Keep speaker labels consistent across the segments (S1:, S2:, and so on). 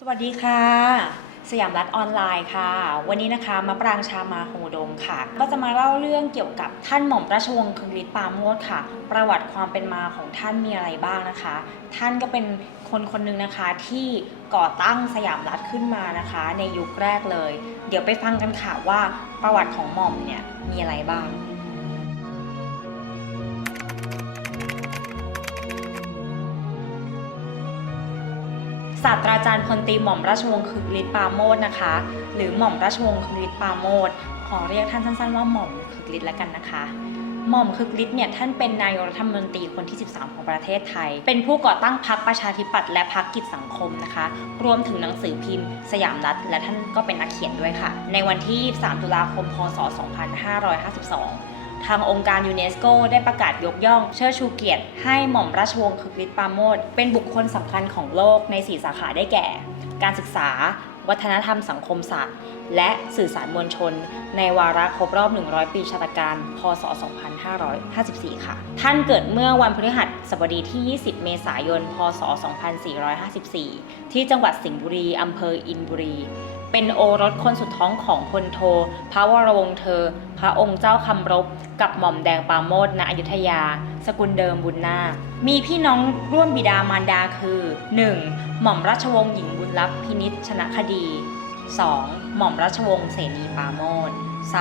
S1: สวัสดีค่ะ สยามรัฐออนไลน์ค่ะ วันนี้นะคะมะปรางชามาโฮดงค่ะ ก็จะมาเล่าเรื่องเกี่ยวกับท่านหม่อมราชวงศ์คึกฤทธิ์ปาโมดค่ะ ประวัติความเป็นมาของท่านมีอะไรบ้างนะคะ ท่านก็เป็นคนคนหนึ่งนะคะที่ก่อตั้งสยามรัฐขึ้นมานะคะ ในยุคแรกเลย เดี๋ยวไปฟังกันค่ะว่าประวัติของหม่อมเนี่ยมีอะไรบ้าง ศาสตราจารย์พลตรีหม่อมราชวงศ์คึกฤทธิ์ปราโมทนะคะ หรือหม่อมราชวงศ์คึกฤทธิ์ปราโมทขอเรียกท่านสั้นๆว่าหม่อมคึกฤทธิ์แล้วกันนะคะหม่อมคึกฤทธิ์เนี่ยท่านเป็นนายกรัฐมนตรีคนที่ 13 ของประเทศไทย เป็นผู้ก่อตั้งพรรคประชาธิปัตย์และพรรคกิจสังคมนะคะ รวมถึงหนังสือพิมพ์ สยามรัฐ และท่านก็เป็นนักเขียนด้วยค่ะ ในวันที่ 3 ตุลาคม พศ 2552 ทางองค์การยูเนสโกได้ประกาศยกย่อง เชิดชูเกียรติ ให้หม่อมราชวงศ์คึกฤทธิ์ปราโมทเป็นบุคคลสำคัญของโลกในสีสาขาได้แก่ การศึกษา วัฒนธรรมสังคมศาสตร์ และสื่อสารมวลชน ในวาระครบรอบ 100 ปีชาตการ พศ 2554 ค่ะ ท่านเกิดเมื่อวันพฤหัสบดีที่ 20 เมษายน พศ 2454 ที่จังหวัดสิงห์บุรีอำเภออินบุรี เป็นโอรสคนสุดท้องของพลโท พระวรวงศ์เธอ พระองค์เจ้าคำรบ กับหม่อมแดงปาโมทณอยุธยา สกุลเดิมบุญนาค มีพี่น้องร่วมบิดามารดาคือ 1. หม่อมราชวงศ์หญิงบุญลักษ์พินิจชนะคดี 2. หม่อมราชวงศ์เสนีปาโมท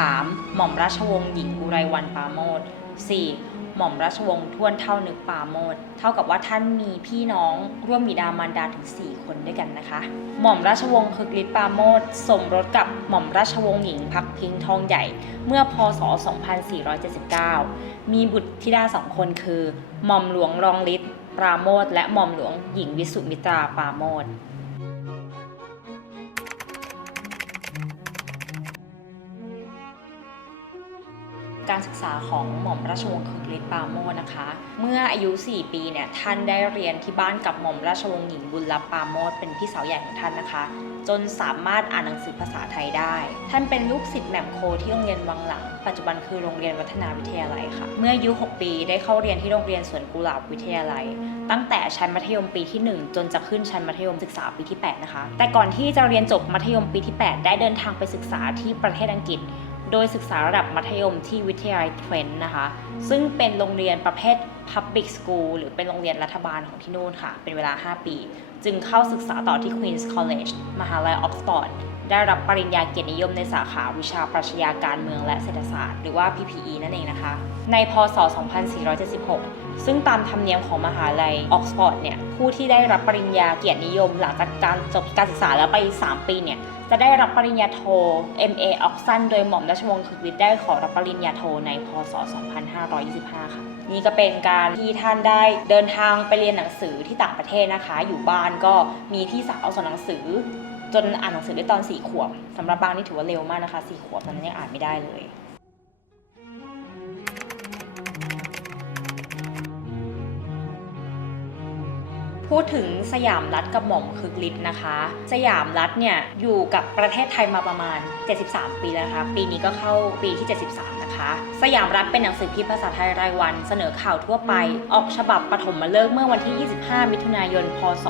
S1: 3. หม่อมราชวงศ์หญิงอุไรวันปาโมท 4. หม่อมราชวงศ์ท้วนเท่านึกปาโมทเท่ากับว่าท่านมีพี่น้องร่วมบิดามารดาถึง 4 คนด้วยกันนะคะ หม่อมราชวงศ์คึกฤทธิ์ปาโมทสมรสกับหม่อมราชวงศ์หญิงพักพิงทองใหญ่ เมื่อพศ 2479 มีบุตรธิดาสองคนคือ หม่อมหลวงรองฤทธิ์ปราโมทและหม่อมหลวงหญิงวิสุมิตราปราโมท การศึกษาของหม่อมราชวงศ์คึกฤทธิ์ปาโมทนะคะ เมื่ออายุ 4 ปีเนี่ยท่านได้เรียนที่บ้านกับหม่อมราชวงศ์หญิงบุญรับปาโมทเป็นพี่สาวใหญ่ของท่านนะคะ จนสามารถอ่านหนังสือภาษาไทยได้ ท่านเป็นลูกศิษย์แหม่มโคที่โรงเรียนวังหลัง ปัจจุบันคือโรงเรียนวัฒนาวิทยาลัยค่ะ เมื่ออายุ 6 ปีได้เข้าเรียนที่โรงเรียนสวนกุหลาบวิทยาลัย ตั้งแต่ชั้นมัธยมปีที่ 1 จนจะขึ้นชั้นมัธยมศึกษาปีที่ 8 นะคะ แต่ก่อนที่จะเรียนจบมัธยมปีที่ 8 ได้เดินทางไปศึกษาที่ประเทศอังกฤษ โดยศึกษาระดับมัธยมที่วิทยาลัยเทรนต์นะคะ ซึ่งเป็นโรงเรียนประเภท Public School หรือเป็นโรงเรียนรัฐบาลของที่นู่นค่ะ เป็นเวลา 5 ปี จึงเข้าศึกษาต่อที่ Queen's College มหาลัยออกซฟอร์ดได้รับปริญญาเกียรตินิยมในสาขาวิชาปรัชญาการเมืองและเศรษฐศาสตร์ หรือว่า PPE นั่นเองนะคะ ในพศ 2476 ซึ่งตามธรรมเนียมของมหาลัยออกซฟอร์ดเนี่ยผู้ที่ได้รับปริญญาเกียรตินิยม หลังจากการจบการศึกษาแล้วไป 3 ปีเนี่ยจะได้รับปริญญาโท MA ออกซันโดยหม่อมราชวงศ์คึกฤทธิ์ได้ขอรับปริญญาโทในพศ 2525 ค่ะ นี่ก็เป็นการที่ท่านได้เดินทางไปเรียนหนังสือที่ต่างประเทศนะคะ อยู่บ้านก็มีพี่สาวสอนหนังสือ จนอ่านหนังสือได้ตอนสี่ขวบสำหรับบางนี่ถือว่าเร็วมากนะคะสี่ขวบตอนนั้นยังอ่านไม่ได้เลย พูดถึงสยามรัฐกับหม่อมคึกฤทธิ์นะคะ สยามรัฐเนี่ยอยู่กับประเทศไทยมาประมาณ 73 ปีแล้วนะคะปีนี้ก็เข้าปีที่ 73 นะคะ สยามรัฐเป็นหนังสือพิมพ์ภาษาไทยรายวัน เสนอข่าวทั่วไป ออกฉบับปฐมมาเลิกเมื่อวันที่ 25 มิถุนายน พศ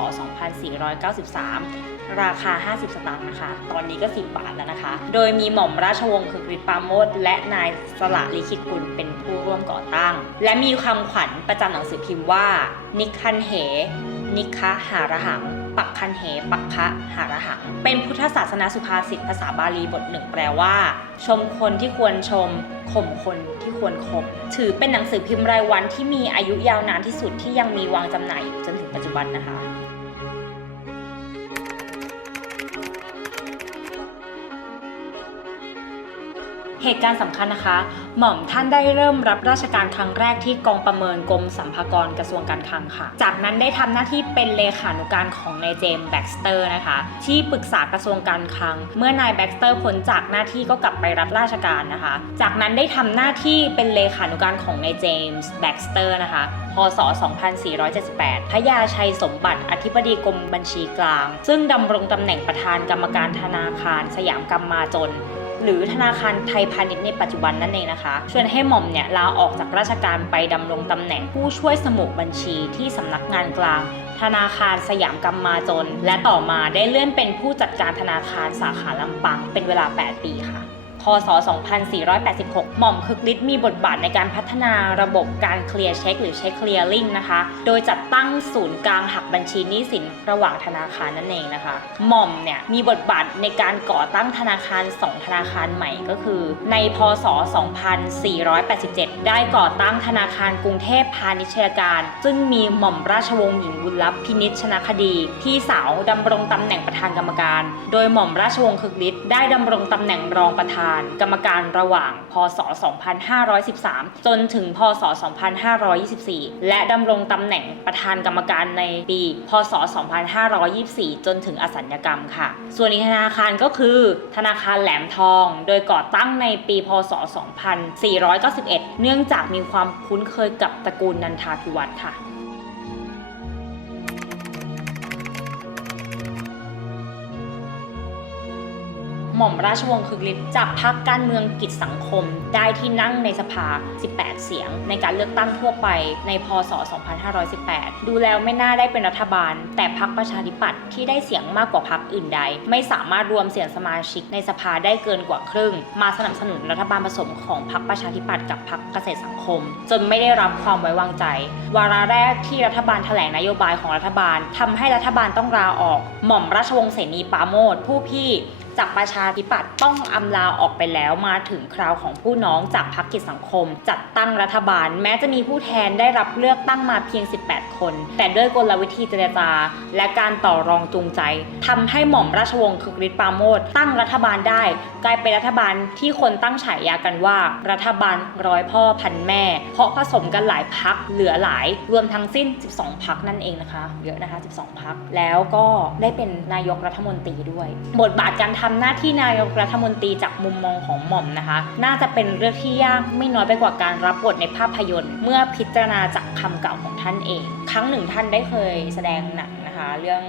S1: 2493ราคา 50 สตางค์นะคะ ตอนนี้ก็ 10 บาทแล้วนะคะ โดยมีหม่อมราชวงศ์คึกฤทธิ์ปราโมทและนายสละลิขิตกุลเป็นผู้ร่วมก่อตั้ง และมีคำขวัญประจำหนังสือพิมพ์ว่า นิคันเห นิคะหาระหัง ปักคันเห ปักคะหาระหัง เป็นพุทธศาสนาสุภาษิตภาษาบาลีบทหนึ่งแปลว่า ชมคนที่ควรชมข่มคนที่ควรข่มถือเป็นหนังสือพิมพ์รายวันที่มีอายุยาวนานที่สุดที่ยังมีวางจำหน่ายอยู่จนถึงปัจจุบันนะคะ เหตุการณ์สำคัญนะคะ หม่อมท่านได้เริ่มรับราชการครั้งแรกที่กองประเมินกรมสัมภากรกระทรวงการคลังค่ะ จากนั้นได้ทำหน้าที่เป็นเลขานุการของนายเจมส์แบ็กสเตอร์นะคะ ที่ปรึกษากระทรวงการคลัง เมื่อนายแบ็กสเตอร์พ้นจากหน้าที่ก็กลับไปรับราชการนะคะ จากนั้นได้ทำหน้าที่เป็นเลขานุการของนายเจมส์แบ็กสเตอร์นะคะพศ 2478 พระยาชัยสมบัติ อธิบดีกรมบัญชีกลาง ซึ่งดำรงตำแหน่งประธานกรรมการธนาคาร สยามกำมาจน หรือธนาคารไทยพาณิชย์ในปัจจุบันนั่นเองนะคะชวนให้หม่อมเนี่ยลาออกจากราชการไปดำรงตำแหน่งผู้ช่วยสมุบัญชีที่สำนักงานกลาง ธนาคารสยามกำมาจน และต่อมาได้เลื่อนเป็นผู้จัดการธนาคารสาขาลำปางเป็นเวลา 8 ปีค่ะ พศ 2486 หม่อมคึกฤทธิ์มีบทบาทในการพัฒนาระบบการเคลียร์เช็คหรือเช็คเคลียร์ลิงนะคะ โดยจัดตั้งศูนย์กลางหักบัญชีหนี้สินระหว่างธนาคารนั่นเองนะคะ หม่อมเนี่ยมีบทบาทในการก่อตั้งธนาคาร 2 ธนาคารใหม่ก็คือ ในพศ 2487 ได้ก่อตั้งธนาคารกรุงเทพพาณิชยการ ซึ่งมีหม่อมราชวงศ์หญิงบุญลับพินิจชนะคดี พี่สาวดำรงตำแหน่งประธานกรรมการ โดยหม่อมราชวงศ์คึกฤทธิ์ได้ดำรงตำแหน่งรองประธานกรรมการระหว่าง พศ 2513 จนถึง พศ 2524 และดำรงตำแหน่งประธานกรรมการในปี พศ 2524 จนถึงอสัญญกรรมค่ะ ส่วนอีกธนาคารก็คือ ธนาคารแหลมทอง โดยก่อตั้งในปี พศ 2491 เนื่องจากมีความคุ้นเคยกับตระกูลนันทาภิวัตรค่ะ หม่อมราชวงศ์คึกฤทธิ์จากพรรคการเมืองกิจสังคม ได้ที่นั่งในสภา 18 เสียง ในการเลือกตั้งทั่วไปในพศ 2518 ดูแล้วไม่น่าได้เป็นรัฐบาล แต่พรรคประชาธิปัตย์ที่ได้เสียงมากกว่าพรรคอื่นใด ไม่สามารถรวมเสียงสมาชิกในสภาได้เกินกว่าครึ่ง มาสนับสนุนรัฐบาลผสมของพรรคประชาธิปัตย์กับพรรคเกษตรสังคม จนไม่ได้รับความไว้วางใจ วาระแรกที่รัฐบาลแถลงนโยบายของรัฐบาลทำให้รัฐบาลต้องลาออก หม่อมราชวงศ์เสนีปาโมทผู้พี่ จากประชาธิปัตย์ต้องอำลาออกไปแล้วมาถึงคราวของผู้น้องจากพรรคกิจสังคม จัดตั้งรัฐบาล แม้จะมีผู้แทนได้รับเลือกตั้งมาเพียง 18 คน แต่ด้วยกลวิธีเจรจา และการต่อรองจูงใจทำให้หม่อมราชวงศ์คึกฤทธิ์ปราโมทตั้งรัฐบาลได้ กลายเป็นรัฐบาลที่คนตั้งฉายากันว่า รัฐบาลร้อยพ่อพันแม่ เพราะผสมกันหลายพักเหลือหลายรวมทั้งสิ้น 12 พักนั่นเองนะคะ เยอะนะคะ 12 พักแล้วก็ได้เป็นนายกรัฐมนตรีด้วย บทบาทการททำหน้าที่นายกรัฐมนตรีจากมุมมองของหม่อมนะคะ น่าจะเป็นเรื่องที่ยากไม่น้อยไปกว่าการรับบทในภาพยนตร์ เมื่อพิจารณาจากคำเก่าของท่านเอง ครั้งหนึ่งท่านได้เคยแสดงหนัง นะคะ เรื่อง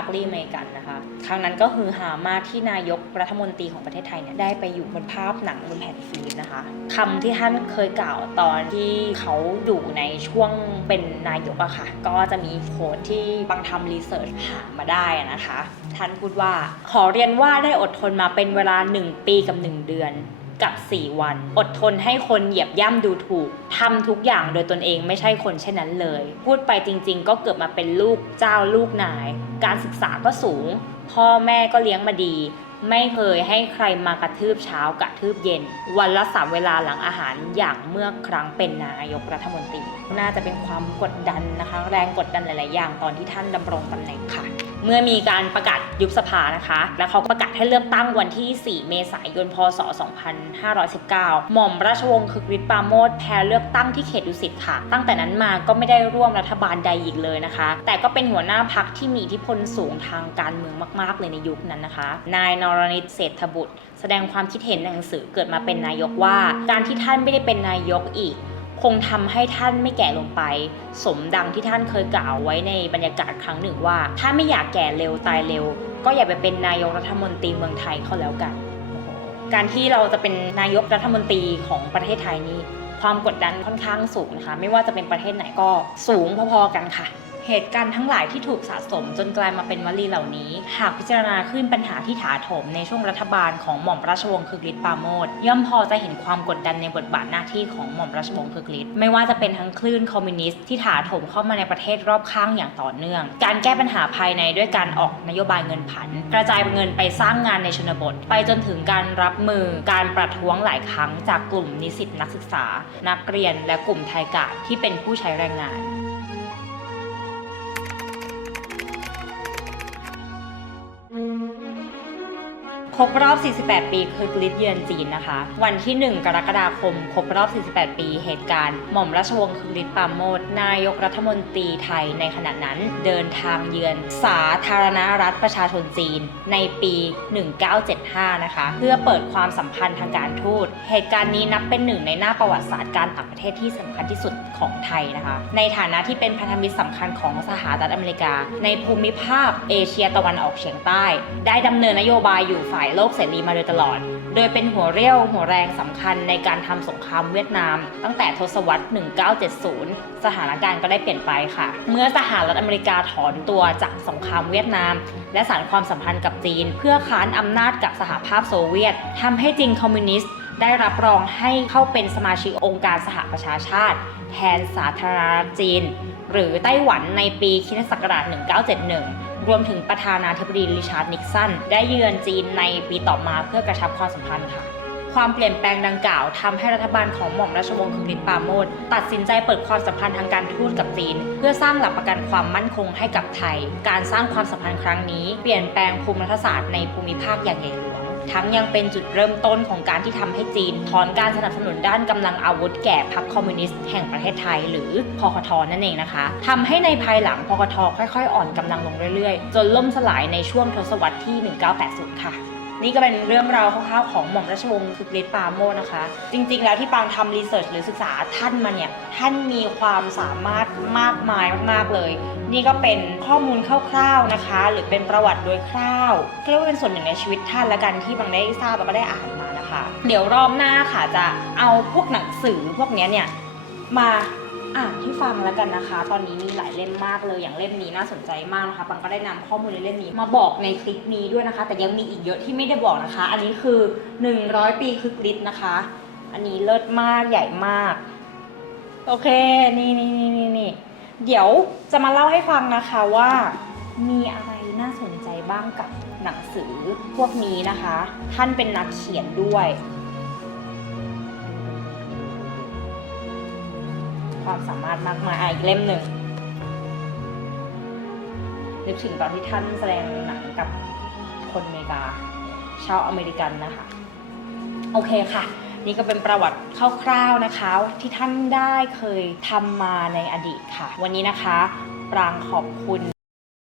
S1: Ugly American นะคะ ครั้งนั้นก็คือหามากที่นายกรัฐมนตรีของประเทศไทยเนี่ยได้ไปอยู่บนภาพหนังบนแผ่นฟิล์มนะคะคำที่ท่านเคยกล่าวตอนที่เขาอยู่ในช่วงเป็นนายกอะค่ะ ก็จะมีโค้ดที่บางทำรีเสิร์ชหามาได้นะคะ ท่านพูดว่าขอเรียนว่าได้อดทนมาเป็นเวลา 1 ปีกับ 1 เดือน กับ 4 วัน อดทนให้คนเหยียบย่ำดูถูกทำทุกอย่างโดยตนเองไม่ใช่คนเช่นนั้นเลย พูดไปจริง ๆ ก็เกิดมาเป็นลูกเจ้าลูกนาย การศึกษาก็สูง พ่อแม่ก็เลี้ยงมาดี ไม่เคยให้ใครมากระทืบเช้ากระทืบเย็น วันละสามเวลาหลังอาหารอย่างเมื่อครั้งเป็นนายกรัฐมนตรี น่าจะเป็นความกดดันนะคะ แรงกดดันหลาย ๆ อย่างตอนที่ท่านดำรงตำแหน่งค่ะ เมื่อมีการประกาศยุบสภานะคะ และเขาก็ประกาศให้เลือกตั้งวันที่ 4 เมษายน พศ 2519 หม่อมราชวงศ์คึกฤทธิ์ปาโมทแพ้เลือกตั้งที่เขตดุสิตค่ะ ตั้งแต่นั้นมาก็ไม่ได้ร่วมรัฐบาลใดอีกเลยนะคะ แต่ก็เป็นหัวหน้าพักที่มีอิทธิพลสูงทางการเมืองมาก ๆ เลยในยุคนั้นนะคะ นายนรณิตเศรษฐบุตร แสดงความคิดเห็นในหนังสือเกิดมาเป็นนายกว่า การที่ท่านไม่ได้เป็นนายกอีก คงทำให้ท่านไม่แก่ลงไป สมดังที่ท่านเคยกล่าวไว้ในบรรยากาศครั้งหนึ่งว่า ถ้าไม่อยากแก่เร็วตายเร็ว ก็อย่าไปเป็นนายกรัฐมนตรีเมืองไทยเขาแล้วกัน การที่เราจะเป็นนายกรัฐมนตรีของประเทศไทยนี่ความกดดันค่อนข้างสูงนะคะ ไม่ว่าจะเป็นประเทศไหนก็สูงพอๆกันค่ะ เหตุการณ์ทั้งหลายที่ถูกสะสมจนกลายมาเป็นวลีเหล่านี้ หากพิจารณาขึ้นปัญหาที่ถาโถมในช่วงรัฐบาลของหม่อมราชวงศ์คึกฤทธิ์ปาโมทย่อมพอจะเห็นความกดดันในบทบาทหน้าที่ของหม่อมราชวงศ์คึกฤทธิ์ไม่ว่าจะเป็นทั้งคลื่นคอมมิวนิสต์ที่ถาโถมเข้ามาในประเทศรอบข้างอย่างต่อเนื่อง การแก้ปัญหาภายในด้วยการออกนโยบายเงินผัน กระจายเงินไปสร้างงานในชนบท ไปจนถึงการรับมือการประท้วงหลายครั้งจากกลุ่มนิสิตนักศึกษา นักเรียนและกลุ่มไทยกาดที่เป็นผู้ใช้แรงงาน รบรอบ 48 ปีคึกฤทธิ์เยือนจีนนะคะ วันที่ 1 กรกฎาคม ครบรอบ 48 ปี เหตุการณ์ หม่อมราชวงศ์คึกฤทธิ์ปราโมทนายกรัฐมนตรีไทยในขณะนั้น เดินทางเยือนสาธารณรัฐประชาชนจีน ในปี 1975 นะคะ เพื่อเปิดความสัมพันธ์ทางการทูต เหตุการณ์นี้นับเป็นหนึ่งในหน้าประวัติศาสตร์การต่างประเทศที่สำคัญที่สุดของไทยนะคะ ในฐานะที่เป็นพันธมิตรสำคัญของสหรัฐอเมริกา ในภูมิภาคเอเชียตะวันออกเฉียงใต้ ได้ดำเนินนโยบายอยู่ฝ่ายโลกเสรีมาโดยตลอด โดยเป็นหัวเรี่ยวหัวแรงสำคัญในการทำสงครามเวียดนาม ตั้งแต่ทศวรรษ 1970 สถานการณ์ก็ได้เปลี่ยนไปค่ะ เมื่อสหรัฐอเมริกาถอนตัวจากสงครามเวียดนาม และสานความสัมพันธ์กับจีน เพื่อค้านอำนาจกับสหภาพโซเวียตทำให้จีนคอมมิวนิสต์ได้รับรองให้เข้าเป็นสมาชิกองค์การสหประชาชาติ แทนสาธารณรัฐจีน หรือไต้หวันในปีคศ1971 รวมถึงประธานาธิบดีริชาร์ดนิกสันได้เยือนจีนในปีต่อมาเพื่อกระชับความสัมพันธ์ค่ะความเปลี่ยนแปลงดังกล่าวทำให้รัฐบาลของหม่อมราชวงศ์คึกฤทธิ์ปราโมดตัดสินใจเปิดความสัมพันธ์ทางการทูตกับจีน เพื่อสร้างหลักประกันความมั่นคงให้กับไทย การสร้างความสัมพันธ์ครั้งนี้เปลี่ยนแปลงภูมิรัฐศาสตร์ในภูมิภาคอย่างใหญ่หลวง ทั้งยังเป็นจุดเริ่มต้นของการที่ทำให้จีน ถอนการสนับสนุนด้านกำลังอาวุธแก่พรรคคอมมิวนิสต์แห่งประเทศไทย หรือพคทนั่นเองนะคะทำให้ในภายหลังพคทค่อยๆ อ่อนกำลังลงเรื่อยๆ จนล่มสลายในช่วงทศวรรษที่ 1980 ค่ะ นี่ก็เป็นเรื่องราวคร่าวๆของหม่อมราชวงศ์คึกฤทธิ์ปาโมชนะคะ จริงๆ แล้วที่ปางทำรีเสิร์ชหรือศึกษาท่านมาเนี่ย ท่านมีความสามารถมากมายมากๆเลย นี่ก็เป็นข้อมูลคร่าวๆนะคะ หรือเป็นประวัติโดยคร่าวเรียกว่าเป็นส่วนหนึ่งในชีวิตท่านละกันที่บางได้ทราบแล้วก็ได้อ่านมานะคะ เดี๋ยวรอบหน้าค่ะจะเอาพวกหนังสือพวกนี้เนี่ยมา อ่านให้ฟังแล้วกันนะคะ ตอนนี้มีหลายเล่มมากเลยอย่างเล่มนี้น่าสนใจมากนะคะปังก็ได้นำข้อมูลในเล่มนี้ มาบอกในคลิปนี้ด้วยนะคะ แต่ยังมีอีกเยอะที่ไม่ได้บอกนะคะ อันนี้คือ 100 ปีคึกฤทธิ์นะคะ อันนี้เลิศมากใหญ่มาก โอเคนี่นี่นี่นี่นี่เดี๋ยวจะมาเล่าให้ฟังนะคะว่า มีอะไรน่าสนใจบ้างกับหนังสือพวกนี้นะคะ ท่านเป็นนักเขียนด้วย ความสามารถมากมายอีกเล่มหนึ่งนึกถึงตอนที่ท่านแสดงหนังกับคนอเมริกา ชาวอเมริกันนะคะ โอเคค่ะ นี่ก็เป็นประวัติคร่าวๆนะคะ ที่ท่านได้เคยทำมาในอดีตค่ะ วันนี้นะคะ ปรางขอบคุณ